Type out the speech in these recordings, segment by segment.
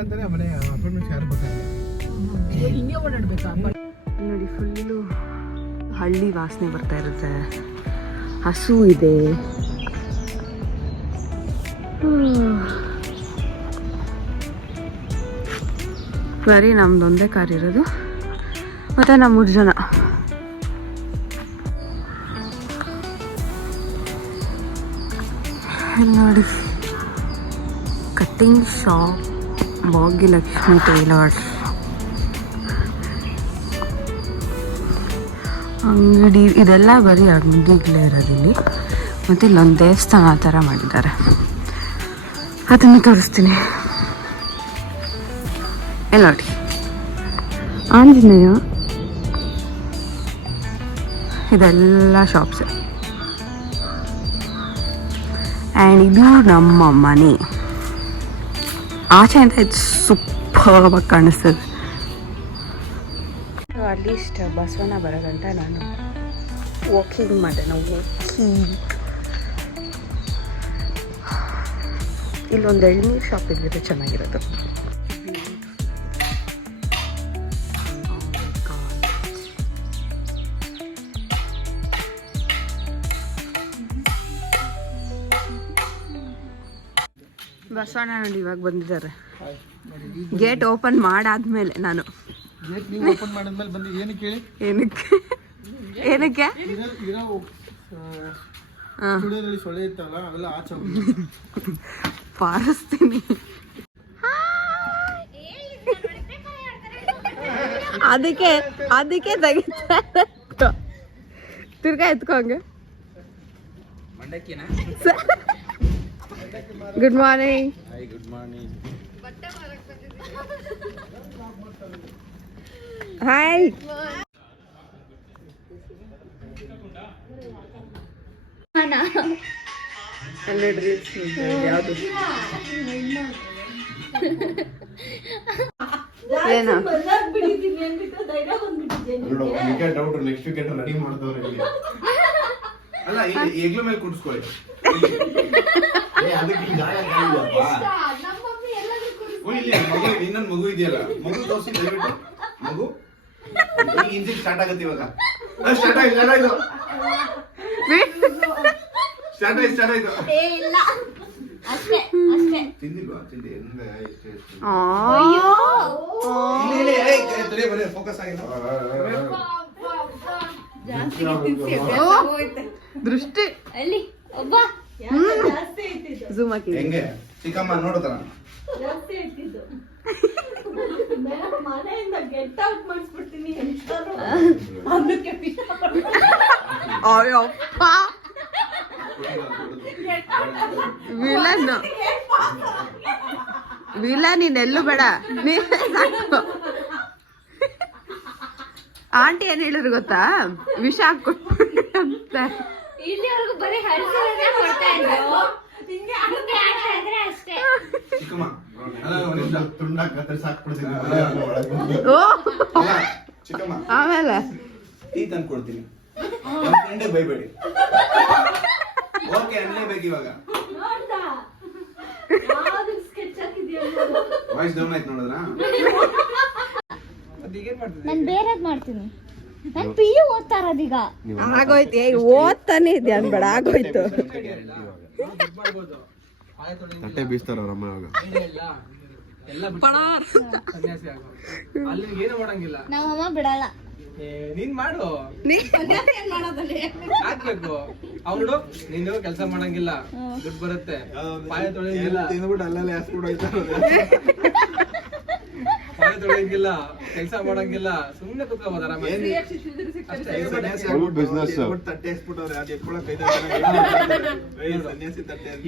ಅಂತಾನೆ ಮನೆ ಅಪಾರ್ಟ್ಮೆಂಟ್ಸ್ ಯಾರು ಬರ್ತಾರೆ ಹಿಂಗೆ ಓಡಾಡ್ಬೇಕಾ ನೋಡಿ ಫುಲ್ಲು ಹಳ್ಳಿ ವಾಸನೆ ಬರ್ತಾ ಇರುತ್ತೆ. ಹಸು ಇದೆ. ಬರೀ ನಮ್ದೊಂದೇ ಕಾರ್ ಇರೋದು ಮತ್ತು ನಾವು 3 ಜನ. ನೋಡಿ ಕಟ್ಟಿಂಗ್ ಶಾಪ್ ಭಾಗ್ಯಲಕ್ಷ್ಮಿ ಟೈಲರ್ಸ್ ಅಂಗಡಿ. ಇದೆಲ್ಲ ಬರೀ ಅಂಗಡಿಗಳೇ ಇರೋದಿಲ್ಲಿ. ಮತ್ತು ಇಲ್ಲೊಂದು ದೇವಸ್ಥಾನ ಆ ಥರ ಮಾಡಿದ್ದಾರೆ, ಅದನ್ನು ತೋರಿಸ್ತೀನಿ. ಎಲ್ಲ ನೋಡಿ ಆಂಜನೇಯ. ಇದೆಲ್ಲ ಶಾಪ್ಸ್. ಆ್ಯಂಡ್ ಇದು ನಮ್ಮ ಮನೆ. ಆಚೆ ಅಂತ ಇದು ಸೂಪರ್ ಆಗಿ ಕಾಣಿಸ್ತದೆ. ಅಟ್ಲೀಸ್ಟ್ ಬಸವನ ಬರೋದಂತ ನಾನು ವಾಕಿಂಗ್ ಮಾಡೋಣ. ಇಲ್ಲೊಂದು ಎಳ್ನೀರು ಶಾಪ್ ಇದ್ದರೆ ಚೆನ್ನಾಗಿರೋದು. ಬಸವಣ್ಣ ನೋಡಿ ಇವಾಗ ಬಂದಿದ್ದಾರೆ. ಗೇಟ್ ಓಪನ್ ಮಾಡಾದ್ಮೇಲೆ ನಾನು ಓಪನ್ ಮಾಡಿದ್ಮೇಲೆ ಬಂದು ಏನಕ್ಕೆ ಹೇಳಿ? ಏನಕ್ಕೆ ಸ್ಟುಡಿಯೋದಲ್ಲಿ ಸೊಳ್ಳೆ ಇತ್ತಲ್ಲ ಅವೆಲ್ಲ ಆಚೆ ಪಾರಿಸ್ತೀನಿ. ಅದಕ್ಕೆ ತೆಗಿತಾರೆ. ತಿರ್ಗಾ ಎತ್ಕೊಂಗೆ. Good morning. Good morning. Hi. ಯಾವುದು ಏನು ಡೌಟ್ ನೆಕ್ಸ್ಟ್ ವೀಕೆಂಡ್ ರೆಡಿ ಮಾಡ್ದವ್ರೆ. ಅಲ್ಲ ಎಗ್ಲ ಮೇಲೆ ಕುಡಿಸ್ಕೊಳ್ಳಿ. ಇನ್ನೊಂದು ಮಗು ಇದೆಯಲ್ಲ, ಮಗು ತೋರಿಸಿ ದಯವಿಟ್ಟು. ಮಗು ಇಂಜಿನ್ ಸ್ಟಾರ್ಟ್ ಆಗತ್ತೆ ಇವಾಗ. ಸ್ಟಾರ್ಟ್ ಆಯ್ತು. ತಿಂದಿಲ್ವಾ? ಫೋಕಸ್ ಆಗಿಲ್ಲ. ದೃಷ್ಟಿ ಝೂಮ್ ಹಾಕಿ. ಹೆಂಗೆ ಚಿಕ್ಕಮ್ಮ ನೋಡುತ್ತಾರ? ಮನೆಯಿಂದ ಗೆಟ್ ಔಟ್ ಮಾಡಿಸ್ಬಿಡ್ತೀನಿ. ವಿಲನ್ ನೀನೆಲ್ಲೂ ಬೇಡ. ಆಂಟಿ ಏನ್ ಹೇಳಿದ್ರು ಗೊತ್ತಾ? ವಿಷ ಹಾಕ್ಕೊಟ್ಬಿಡಿ ಅಂತ. ಇಲ್ಲಿವರೆಗೂ ಬರೀ ಹರಿಸೋದೇ ಕೊಡ್ತಾ ಇದ್ರು. ಅಷ್ಟೇ. ಆಮೇಲೆ ಟೀ ತಂದು ಕೊಡ್ತೀನಿ. ಫ್ರೆಂಡ್ ಬೈಬೇಡಿ. ಓಕೆ ಅನ್ಲೇಬೇಕು ಇವಾಗ. ವಾಯ್ಸ್ ಡೌನ್ ಆಯ್ತು ನೋಡಿದ್ರ? ನಾನು ಬೇರೆದ್ ಮಾಡ್ತೀನಿ. ನಾನು PU ಓದ್ತಾ ಇರೋದೀಗ. ಆಗೋಯ್ತು. ಓದ್ತಾನೆ ಇದೆ ಅನ್ಬೇಡ, ಆಗೋಯ್ತು. ತಟ್ಟೆ ಬೀಸ್ತಾರ ಅವ್ರಮ್ಮ ಇವಾಗ. ನಮ್ಮಮ್ಮ ಬಿಡಲ್ಲ. ನೀನ್ ಮಾಡು. ಹಾಕ್ಬೇಕು. ಅವ್ರು ನೀನು ಕೆಲಸ ಮಾಡಂಗಿಲ್ಲ, ದುಡ್ಡು ಬರುತ್ತೆ. ಪಾಯ ತೊಳೆಯಂಗಿಲ್ಲ, ಅಲ್ಲೇ ಪಾಯ ತೊಳೆಯಂಗಿಲ್ಲ, ಕೆಲಸ ಮಾಡಂಗಿಲ್ಲ, ಸುಮ್ನೆ ಕುತ್ಕೋಬಹುದು ಆರಾಮಾಗಿ.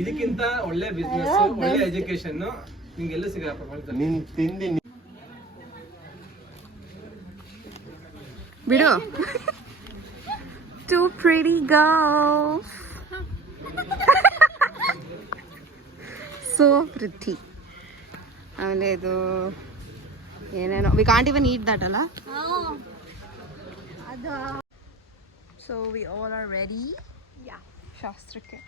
ಇದಕ್ಕಿಂತ ಒಳ್ಳೆ ಬಿಸ್ನೆಸ್, ಒಳ್ಳೆ ಎಜುಕೇಶನ್ ನಿಂಗೆಲ್ಲ ಸಿಗಪ್ಪ. ನೀನ್ ತಿಂದಿ ಬಿಡು. Two pretty girls. So pretty. ಆಮೇಲೆ ಇದು ಏನೇನೋ we can't even eat that ಅಲ್ಲ. So we all are ready. ಶಾಸ್ತ್ರಕ್ಕೆ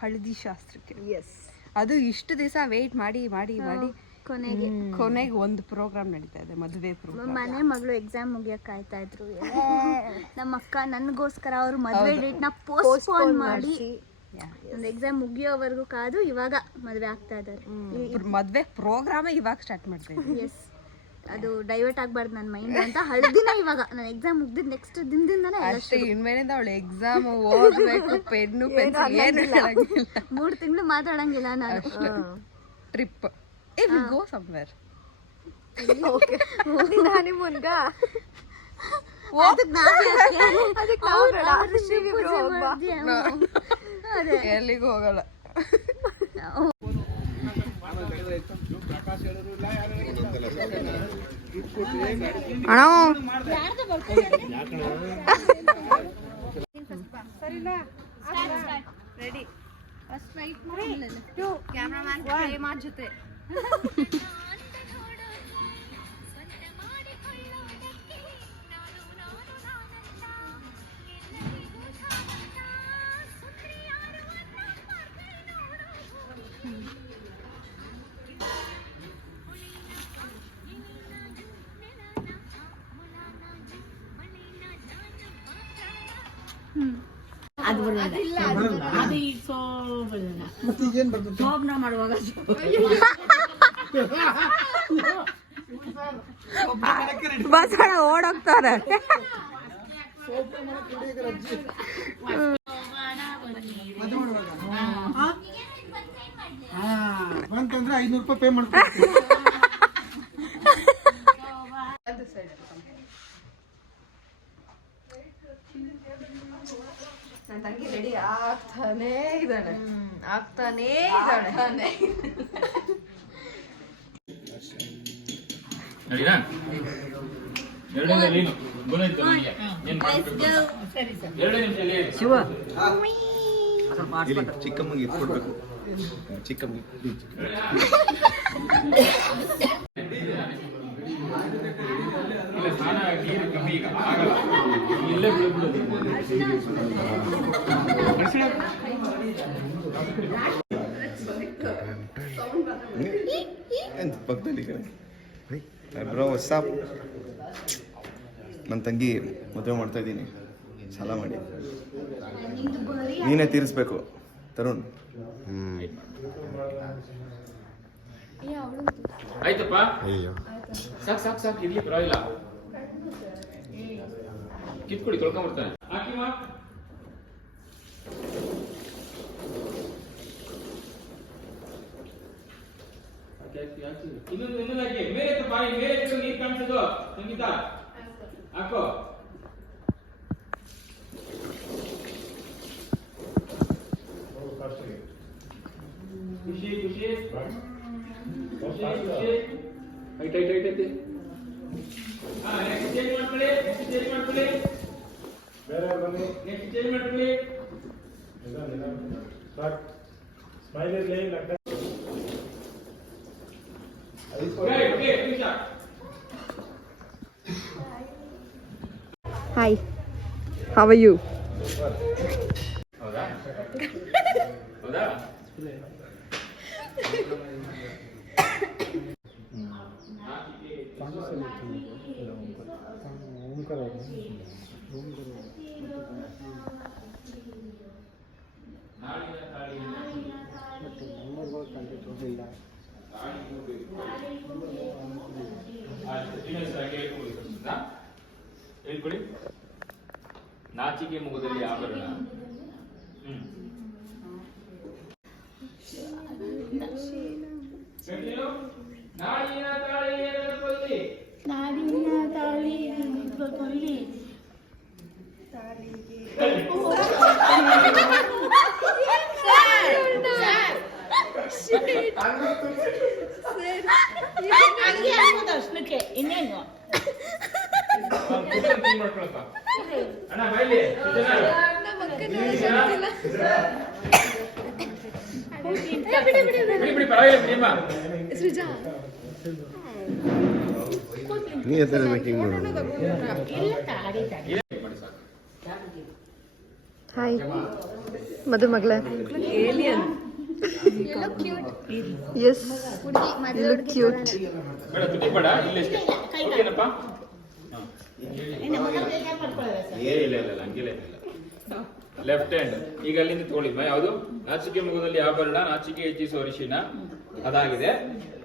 ಹಳದಿ ಶಾಸ್ತ್ರಕ್ಕೆ. ಎಸ್. ಅದು ಇಷ್ಟು ದಿವಸ ವೇಟ್ ಮಾಡಿ ಮಾಡಿ ಮಾಡಿ ಕೊನೆಗೆ ಒಂದು ಪ್ರೋಗ್ರಾಮ್ ನಡೀತಾ ಇದೆ, ಮದುವೆ ಪ್ರೋಗ್ರಾಮ್. ಮನೆ ಮಗಳು ಎಕ್ಸಾಮ್ ಮುಗಿಯಕ್ ಕಾಯ್ತಾ ಇದ್ರು. ನಮ್ಮ ಅಕ್ಕ ನನಗೋಸ್ಕರ ಅವ್ರು ಮದುವೆ ಡೇಟ್ನ ಪೋಸ್ಟ್ಪೋನ್ ಮಾಡಿ ಒಂದು ಎಕ್ಸಾಮ್ ಮುಗಿಯೋವರೆಗೂ ಕಾದು ಇವಾಗ ಮದುವೆ ಆಗ್ತಾ ಇದ್ದಾರೆ. ಮದುವೆ ಪ್ರೋಗ್ರಾಮ್ ಇವಾಗ ಸ್ಟಾರ್ಟ್ ಮಾಡ್ತಾ ಇದ್ದೀವಿ. ಎಸ್, ಅದು ಡೈವರ್ಟ್ ಆಗ್ಬಾರ್ದು ನನ್ನ ಮೈಂಡ್ ಅಂತ ಹಳ್ದಿನ ಇವಾಗ ನನ್ನ ಎಕ್ಸಾಮ್ ಮುಗ್ದಿದ್ ನೆಕ್ಸ್ಟ್ ದಿನದಿಂದಾನೆ ಅಷ್ಟೇ. ಇನ್ಮೇಲಿಂದ ಅವಳು ಎಕ್ಸಾಮ್ ಓದಬೇಕು, ಪೆನ್ನು ಪೆನ್ಸಿಲ್ ಏನು ಹೇಳಂಗಿಲ್ಲ. 3 ತಿಂಗಳು ಮಾತಾಡಂಗಿಲ್ಲ ನಾನು. Trip if we go somewhere ಹನಿಮೂನ್ಗ ಎಲ್ಲಿಗೂ ಹೋಗಲ್ಲ. ರೆಡಿ ಜೊತೆ ಅದು ಬರಲ್ಲ, ಅದು ಈಗ ಶೋಭನ ಮಾಡುವಾಗ ಬಸಣ ಓಡೋಗ್ತಾರೆ. ಬಂತಂದ್ರೆ 500 ರೂಪಾಯಿ ಪೇ ಮಾಡ್ತೀನಿ. ನನ್ನ ತಂಗಿ ರೆಡಿ ಆಗ್ತಾನೇ ಇದ್ದಾಳೆ. ಶಿವ ಚಿಕ್ಕಮ್ಮಗೆ ಕೊಡ್ಬೇಕು. ಚಿಕ್ಕಮ್ಮಗೆ ಪಕ್ಕದಲ್ಲಿ ಬ್ರೋ ಸಾಪ್. ನನ್ನ ತಂಗಿ ಮದುವೆ ಮಾಡ್ತಾ ಇದ್ದೀನಿ, ಸಾಲ ಮಾಡಿ. ನೀನೇ ತೀರಿಸ್ಬೇಕು ತರುಣ್. ಆಯ್ತಪ್ಪ, ಸಾಕು ಇರ್ಲಿ, ಪರವಾಗಿಲ್ಲ. ಕಿತ್ಕೊಡಿ, ತೊಳ್ಕೊಂಡ್ಬರ್ತಾನೆ. ಹಾಕಿಮ್ಮ. ಇನ್ನೊಂದು ಹಾಕಿ. ಮೇಲೆ ಬಾಯಿ ಮೇಲೆ ನೀರು ಕಾಣಿಸೋದು ಸಂಗೀತ ಹಾಕೋ. ಖುಷಿ ಖುಷಿ ಐಟ್ ಐತೆ. ನೆಕ್ಸ್ಟ್ ಚೇಂಜ್ ಮಾಡ್ಕೊಳ್ಳಿ. ನೆಕ್ಸ್ಟ್ ಚೇಂಜ್ ಮಾಡ್ಕೊಳ್ಳಿ. Hi, how are you? ಹೌದಾ? ಹೇಳ್ಕೊಳ್ಳಿ. ನಾಚಿಕೆ ಮುಖದಲ್ಲಿ ಆಭರಣ. ನಾಡಿನ ತಾಳಿ ಕೊಲ್ಲಿ ದರ್ಶನಕ್ಕೆ ಇನ್ನೇನು ಅಣ್ಣ ಬೈಲಿ. ಬಿಡಿ ಪರವಾಗಿಲ್ಲ. ನೀ ಎತ್ತರ ಮೇಕಿಂಗ್ ಮಾಡು. ಹಾಯ್ ಮಧು ಮಗಳ. Alien's look cute. ಬೇಡ ತುಟಿ ಬೇಡ ಇಲ್ಲಷ್ಟೇ ಓಕೆನಪ್ಪ. ಇಲ್ಲ ಹಂಗಿಲ್ಲ ಲೆಫ್ಟ್ ಹ್ಯಾಂಡ್ ಈಗ ಅಲ್ಲಿಂದ ತಗೊಳ್ಳಿಮ್ಮ. ಯಾವುದು ನಾಚಿಕೆ ಮುಖದಲ್ಲಿ ಆಭರಣ, ನಾಚಿಕೆ ಹೆಚ್ಚಿಸುವ ಅರಿಶಿನ ಅದಾಗಿದೆ.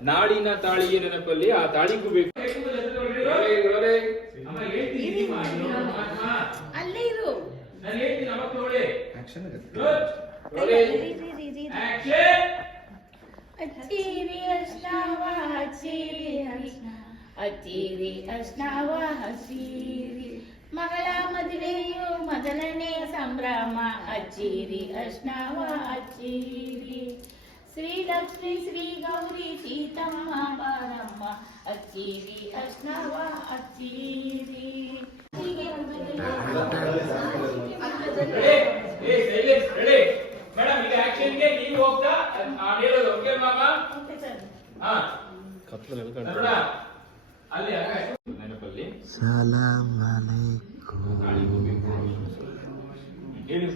ನಾಡಿನ ತಾಳಿಯ ನೆನಪಲ್ಲಿ ಆ ತಾಳಿಗೂ ಬೇಕು. ಅಲ್ಲೇ ಇರು. ನಾನು ಹೇಳ್ತೀನಿ ಅವಾಗ ತಗೊಳ್ಳಿ. ಹಚ್ಚಿರಿ ಅರ್ಶನವ ಹಚ್ಚಿರಿ ಹಚ್ಚಿರಿ ಅರ್ಶನವ ಹಚ್ಚಿರಿ ಮಗಳ ಮದುವೆಯು ಮೊದಲನೇ ಸಂಭ್ರಮ ಹಚ್ಚಿರಿ ಅರ್ಶನವ ಹಚ್ಚಿರಿ ಶ್ರೀ ಲಕ್ಷ್ಮಿ ಶ್ರೀ ಗೌರಿ ಸೀತಮ್ಮ ಬಾರಮ್ಮ ಹಚ್ಚಿರಿ ಅರ್ಶನವ ಹಚ್ಚಿರಿ. ಮೇಡಮ್ ಈಗ ಆಕ್ಷನ್ಗೆ ನೀವು ಹೋಗ್ತಾ ಹೇಳೋದು ಓಕೆ ಮಾಮ. ಹಾ ಅಲ್ಲಿ ನೆನಪಲ್ಲಿ ಹೇಳಿ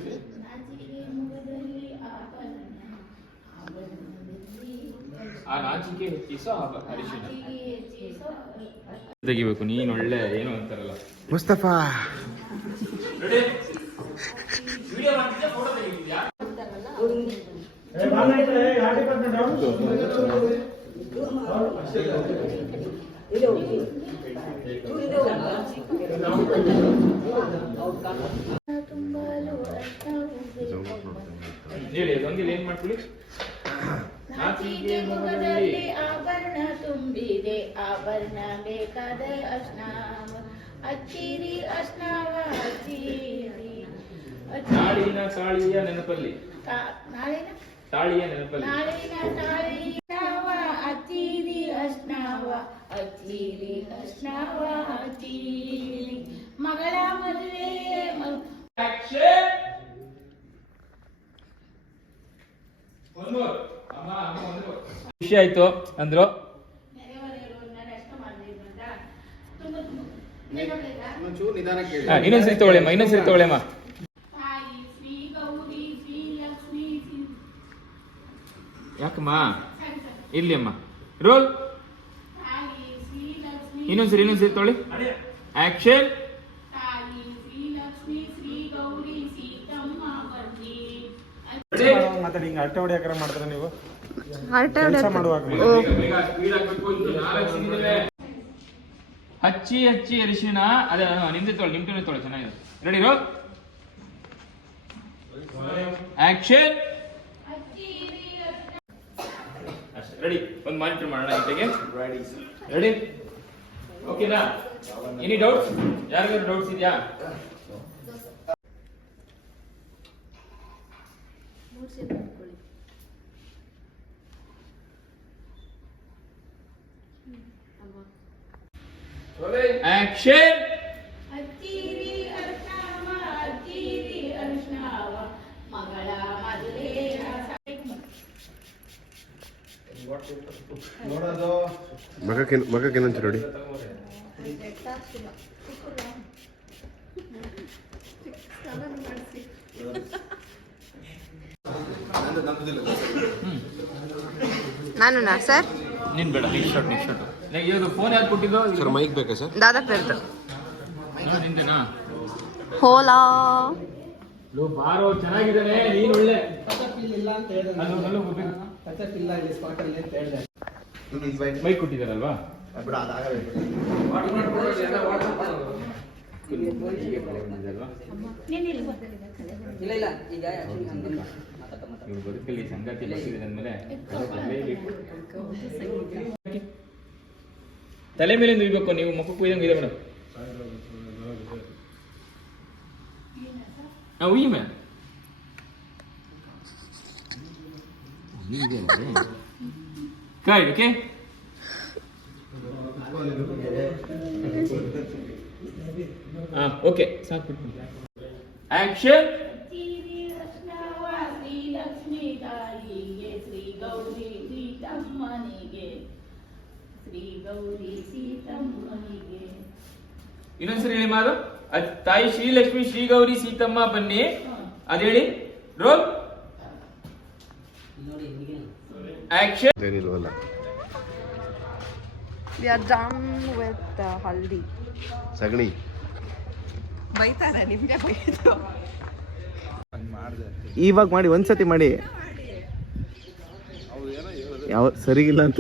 ಆ ನಾಚಿಕೆ ಹೆಚ್ಚಿಸೋ ಅರಿಶಿನ ತೆಗಿಬೇಕು. ನೀನ್ ಒಳ್ಳೆ ಏನು ಅಂತಾರಲ್ಲ ಮುಸ್ತಫಾ ವಿಡಿಯೋ ಮಾಡ್ತಿದ್ಯಾ ಫೋಟೋ ತೆಗಿತಿದ್ಯಾ? ಹೇಳಿ ಅದೊಂದಿಲ್ಲ ಏನ್ ಮಾಡ್ಕೊಳ್ಳಿ. ನಾಚಿಕೆ ಮುಖದಲ್ಲಿ ಆಭರಣ ತುಂಬಿದೆ ಆಭರಣ ಬೇಕಾದ ಅರ್ಶನವ ಹಚ್ಚಿರಿ ಅರ್ಶನವ ಹಚ್ಚಿರಿ ನಾಡಿನ ತಾಳಿಯ ನೆನಪಲ್ಲಿ ನಾಳಿನ ತಾಳಿಯ ನೆನಪಲ್ಲಿ ನಾಳಿನ ತಾಳಿನವ ಹಚ್ಚಿರಿ ಅರ್ಶನವ ಹಚ್ಚಿರಿ ಅರ್ಶನವ ಹಚ್ಚಿರಿ ಮಗಳ ಮದುವೆ ಖುಷಿ ಆಯ್ತು ಅಂದ್ರು. ಇನ್ನೊಂದ್ಸರಿ ತಗೊಳ್ಳಿಮ್ಮ, ಇನ್ನೊಂದ್ಸರಿ ತಗೊಳ್ಳಿಮ್ಮ. ಯಾಕಮ್ಮ ಇಲ್ಲಿ ಅಮ್ಮ ರೋಲ್. ಇನ್ನೊಂದ್ಸರಿ ತಗೊಳ್ಳಿ. ಆಕ್ಷನ್. ಮಾತಾಡಿ ಹಿಂಗೆ ಅರ್ಟೆ ಹೊಡಿಯಾಕರ ಮಾಡ್ತಾರೆ ನೀವು ಹಚ್ಚಿ ಹಚ್ಚಿ ಅರಿಶಿನ. ಅದೇ ನಿಮ್ದೆ ತೊಳಿ ಚೆನ್ನಾಗಿದೆ. Ready roll action. ರೆಡಿ. ಒಂದು ಮಾನಿಟರ್ ಮಾಡೋಣ ಜೊತೆಗೆ. ರೆಡಿ ಓಕೆನಾ? Any doubts? ಯಾರಿಗಾದ್ರು ಡೌಟ್ಸ್ ಇದೆಯಾ? ಆಕ್ಷನ್. ಹಚ್ಚಿರಿ ಅರ್ಶನವ ಹಚ್ಚಿರಿ ಅರ್ಶನವ ಮಗಳ ಮದುವೆ ಮಗಕ್ಕೇನಂತ ನೋಡಿ. ನಾನು ಸರ್ ನೀನ್ ಬೇಡ. Next shot. ಇದು ಫೋನ್ ಯಾರು ಕೊಟ್ಟಿದ್ದು? ಸರ್ ಮೈಕ್ ಬೇಕಾ ಸರ್? ದಾದಾ ಪೇರ್ದು ನಿಂದೇನಾ? ಹೋಲಾ ಬಾರೋ ಚೆನ್ನಾಗಿದ್ದಾನೆ. ನೀನ್ ಒಳ್ಳೆ ಮೈಕ್ ಕೊಟ್ಟಿದ್ದಾರಲ್ವಾ? ಇವ್ರ ಬದುಕಲ್ಲಿ ಸಂಗಾತಿ ಬರ್ತಿದೆ ಅಂದ್ಮೇಲೆ ತಲೆ ಮೇಲೆ ನುಯ್ಬೇಕು. ನೀವು ಮುಖಕ್ಕೂ ಇದಂಗೆ ಇದೆ ಮೇಡಮ್. ಉಯ್ಯಿ ಮ್ಯಾಮ್. Correct okay. ಓಕೆ ಸಾಕು. ಆಕ್ಷನ್. ಹಚ್ಚಿರಿ ಅರ್ಶನವ ಶ್ರೀ ಲಕ್ಷ್ಮೀ ತಾಯಿಗೆ ಶ್ರೀ ಗೌರಿ ಸೀತಮ್ಮನಿಗೆ ಶ್ರೀ ಗೌರಿ ಸೀತಮ್ಮನಿಗೆ. ಇನ್ನೊಂದ್ಸರಿ ಹೇಳಿ ಮಾದು. ತಾಯಿ ಶ್ರೀಲಕ್ಷ್ಮಿ ಶ್ರೀ ಗೌರಿ ಸೀತಮ್ಮ ಬನ್ನಿ. ಅದೇಳಿ ರೋಲ್. ಆಕ್ಷನ್. ಏನಿಲ್ವಲ್ಲ. We are done with haldi. ಸಗಣಿ ಬೈತಾರೆ ನಿಮ್ಗೆ ಬೈದು. ಇವಾಗ ಮಾಡಿ ಒಂದ್ಸತಿ ಮಾಡಿ. ಯಾವ ಸರಿಗಿಲ್ಲ ಅಂತ